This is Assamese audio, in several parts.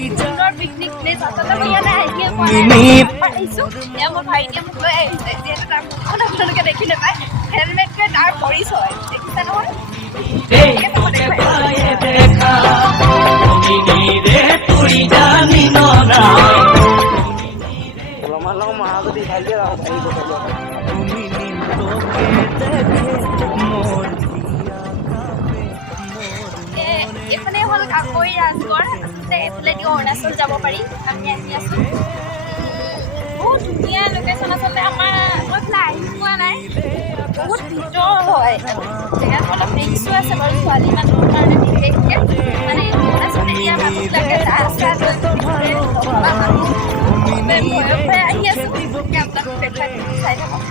সুন্দৰ পিকনিক প্লেচ আচলতে মই ইয়ালৈ আহিয়ে পোৱা নাই আহিছোঁ এয়া মোৰ ভাইটিয়ে মোক লৈ আহিছে যিহেতু তাৰ মুখখন আপোনালোকে দেখি নাপায় হেলমেটটোৱে তাৰ পৰিচয় দেখিছে নহয় এইফালে হ'ল কাকৈ ৰাজগড় আচলতে এইফালেদি অৰুণাচল যাব পাৰি আমি আহি আছোঁ বহুত ধুনীয়া লোকেশ্যন আচলতে আমাৰ মই এইফালে আহি পোৱা নাই বহুত ভিতৰ হয় জেগাটো অলপ ৰিক্সো আছে বাৰু ছোৱালী মানুহৰ কাৰণে বিশেষকৈ মানে অৰুণাচল এৰিয়া মানুহবিলাকে ভয়ে আহি আছোঁ আপোনালোক দেখুৱাই চাই থাকক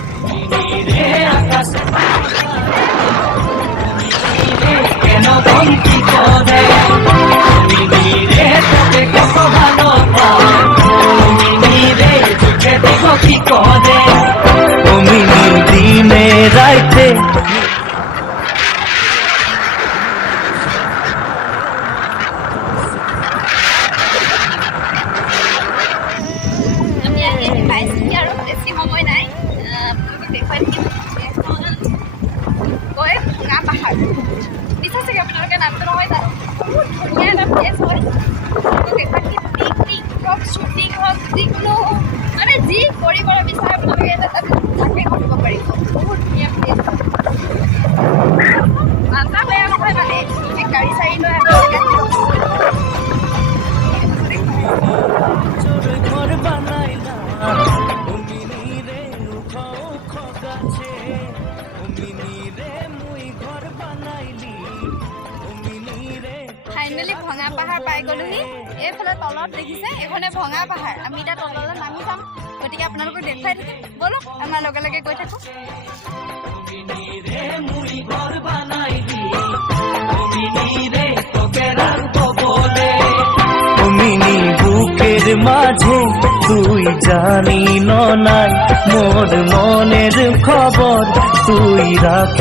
দিনে ৰাইতে আৰু বেছি সময় নাই আপোনালোকক দেখুৱাই দিম গৈ ভঙা পাহাৰ দিছে চাগে আপোনালোকে নামটো নহয় জানো বহুত ধুনীয়া এটা প্লেচ হয় দেখুৱাই দিম পিকনিক হওক শ্বুটিং হওক যিকোনো মানে যি কৰিব বিচাৰে আপোনালোকে এটা তাতে তাকে কৰিব পাৰিব বহুত ধুনীয়া প্লেচ মাথা বেয়া নহয় মানে গাড়ী চাড়ী লৈ আপোনালোকে ফাইনেলি ভঙা পাহাৰ পাই গ'লোহি এইফালে তলত দেখিছে এইখনে ভঙা পাহাৰ আমি এতিয়া তললৈ নামি যাম গতিকে আপোনালোকক দেখুৱাই থাকিম ব'লক আমাৰ লগে লগে গৈ থাকোঁ বুকেৰ মাঝে তুই জানি নাই মোৰ মনেৰ খবৰ তুই ৰাখ